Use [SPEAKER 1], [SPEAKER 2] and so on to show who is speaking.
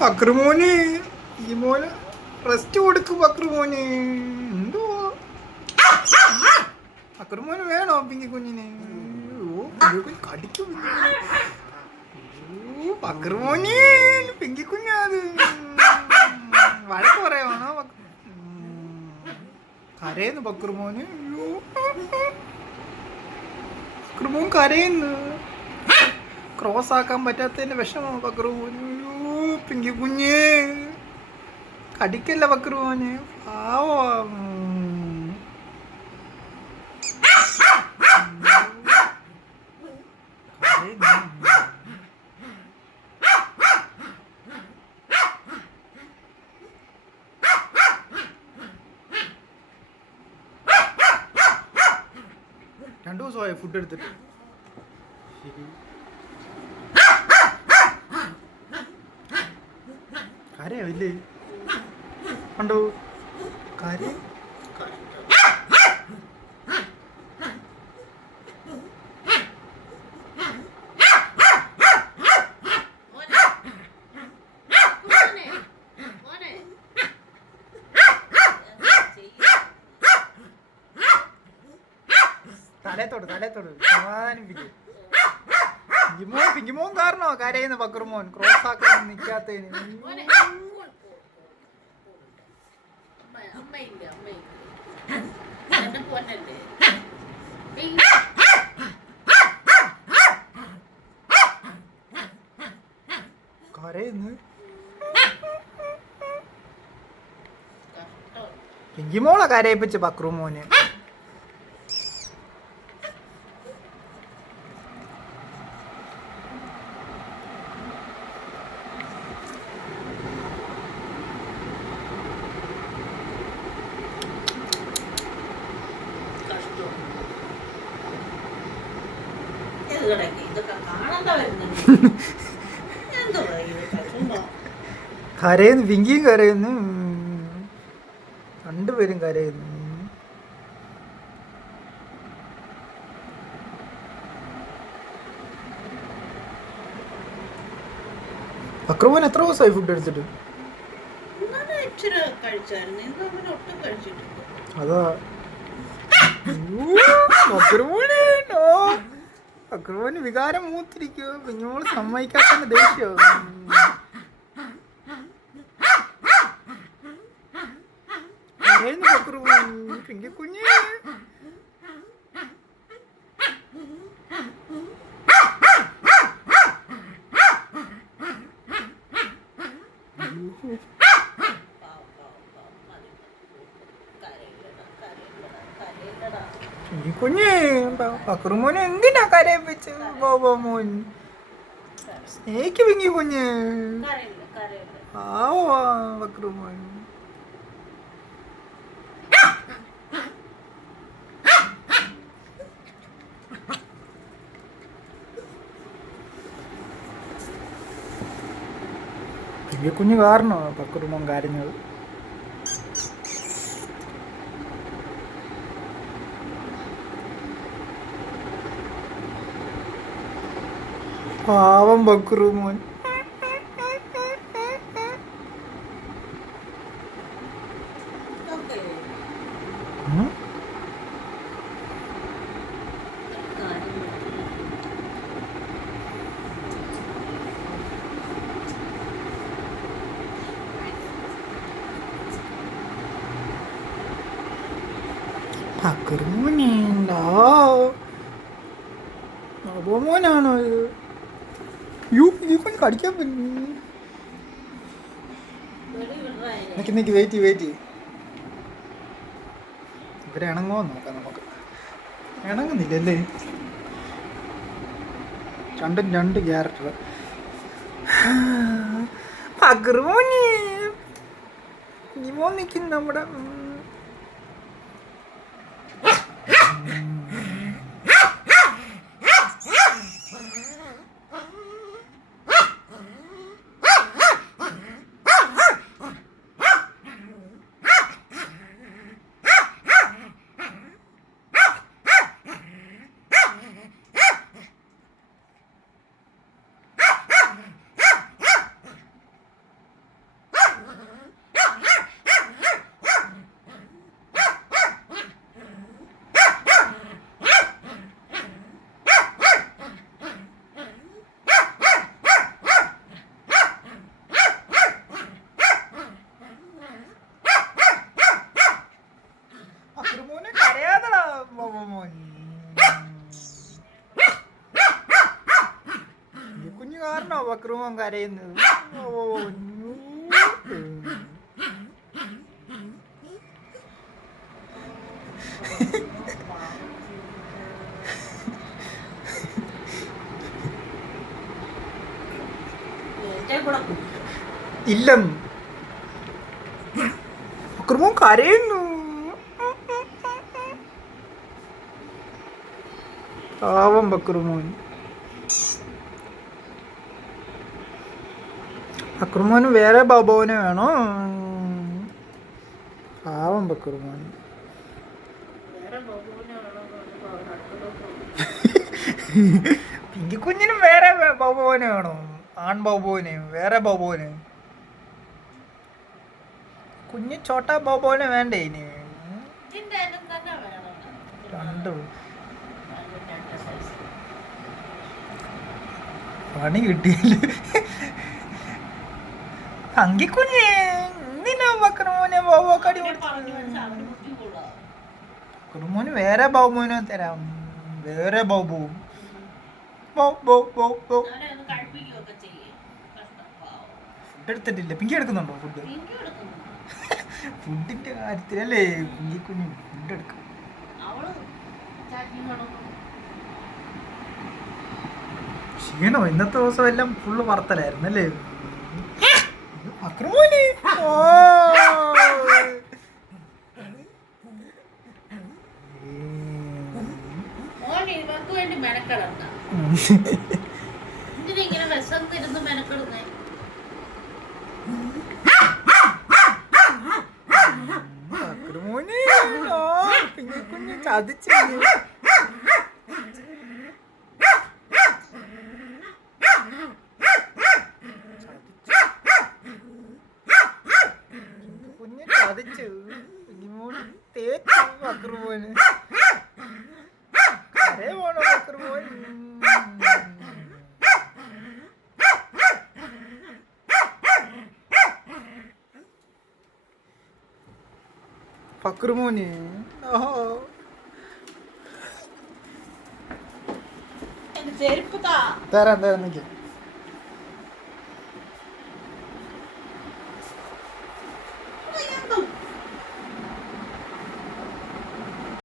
[SPEAKER 1] ബക്രുമോന് ഈ മോന് റെസ്റ്റ് കൊടുക്ക് അക്രമോന്. എന്തോ? അക്രമോന് വേണോ പിങ്കി കുഞ്ഞിന്? ഓ കുഞ്ഞ് കടിക്കും ഓ ബക്രുമോന് പിങ്കി കുഞ്ഞാത് വഴക്ക് പറയാണോ കരയുന്നു ബക്രമോന് അയ്യോ. ബക്രുമോൻ കരയുന്നു. ക്രോസ് ആക്കാൻ പറ്റാത്തതിന്റെ വിഷമോ ബക്രമോന് പിങ്കി കുഞ്ഞ്. കടിക്കല്ല ബക്രുമോന് പാവം. കരയുന്നു. രണ്ടു ദിവസമായി ഫുഡ് എടുത്തിട്ട്. കരയാവില്ലേ കണ്ടോ? കര
[SPEAKER 2] മോനെ മോനെ
[SPEAKER 1] തലത്തോട് തലത്തോട് സമാധാനിപ്പിക്കും. പിങ്കിമോൻ പിങ്കിമോൻ കാരണോ? കരയുന്ന ബക്രമോൻ ക്രോസ് ആക്കാൻ നിക്കാത്തതിന് കരയുന്നു. പിങ്കിമോളെ കരയിപ്പിച്ച് ബക്രുമോന് കരയുന്നു പിങ്കിയും കരയുന്നു. രണ്ടുപേരും കരയുന്നു. അക്രമൻ എത്ര ദിവസമായി ഫുഡ് എടുത്തിട്ട് അതാ. ബക്രുമോന് നോ ബക്രുമോന് വികാരം മൂത്തിരിക്കോ കുഞ്ഞുമോൾ സമ്മതിക്കാത്ത ദേഷ്യോ കരയുന്നു ബക്രുമോൻ പിങ്കി കുഞ്ഞ്
[SPEAKER 2] പാവം, പാവം, പാവം. മതി. കരയില്ലടാ, കരയില്ലടാ, കരയില്ലടാ.
[SPEAKER 1] പിങ്കി കുഞ്ഞ് ബക്രുമോനെ എന്തിനാ കരയിപ്പിച്ച്? ബോബോ മോൻ. സ്നേഹിക്ക് പിങ്കി കുഞ്ഞ്. ആവാ ബക്രുമോൻ പിങ്കി കുഞ്ഞ് കാരണോ ബക്രുമോൻ കരഞ്ഞത് പാവം ബക്രു
[SPEAKER 2] മോൻ.
[SPEAKER 1] പക്കറുമോനുണ്ടോ മോനാണോ ഇത്? യു പിങ്കി കുഞ്ഞ് കടിക്കാൻ. നിക്ക് നിക്ക് വെയിറ്റ് വെയിറ്റ് ഇവരെ ഇണങ്ങോ നോക്കാം നമുക്ക്. ഇണങ്ങുന്നില്ലല്ലേ? രണ്ടും രണ്ട് ക്യാരക്ടർ അഗ്രോനി നിമോ നിൽക്കുന്നു നമ്മുടെ ഉം.
[SPEAKER 2] കരയുന്നു.
[SPEAKER 1] ഇല്ലെന്ന് ബക്രുമോൻ കരയുന്നു പാവം ബക്രുമോൻ ബക്രുമോന് വേറെ ബാബുവിനെ വേണോ? പാവം ബക്രമോൻ
[SPEAKER 2] വേറെ ബഹുവിനെ വേണമെന്ന് പറഞ്ഞപ്പോ അവൻ അടുക്കളയിൽ പോയി.
[SPEAKER 1] പിങ്കി കുഞ്ഞിനും വേറെ ബാബുവിനെ വേണോ? ആൺ ബാബുവിനെ വേറെ ബാബുവിനെ. കുഞ്ഞു ചോട്ടാ ബാബുവിനെ വേണ്ടേ ഇനി? രണ്ട്. പണി കിട്ടിയില്ല. അങ്കിക്കുഞ്ഞ് എന്തിനാ ബക്രമോനെ ബാബുക്കടി കുറുമോന് വേറെ ബൗമോനോ തരാം. വേറെ ബാബു ബോ ബോ ബോ ബോ
[SPEAKER 2] അവനെ ഒന്ന് ചെയ്യേ. കഷ്ടം, പാവം.
[SPEAKER 1] ഫുഡ് എടുത്തിട്ടില്ല? പിങ്കി എടുക്കുന്നുണ്ടോ ഫുഡ്. ഫുഡിന്റെ കാര്യത്തിലല്ലേ പിങ്കി കുഞ്ഞു ഫുഡ് എടുക്കും. ക്ഷീണോ? ഇന്നത്തെ ദിവസം എല്ലാം ഫുള്ള് വറുത്തലായിരുന്നു അല്ലേ അക്രമോന് ഓ.
[SPEAKER 2] ഇങ്ങനെ വിശന്നിരുന്ന് മെനക്കെടുന്നേ?
[SPEAKER 1] കുഞ്ഞ് ചതിച്ചു കുഞ്ഞ് ചതിച്ചു കുഞ്ഞിമോൻ തേച്ചു അക്രമോന് കരേ പോണോ അക്രമോൻ പക്രുമോന് ഓഹോ
[SPEAKER 2] എന്റെ ചെരുപ്പ് താ.
[SPEAKER 1] തരാം തരാം നിൽക്കാം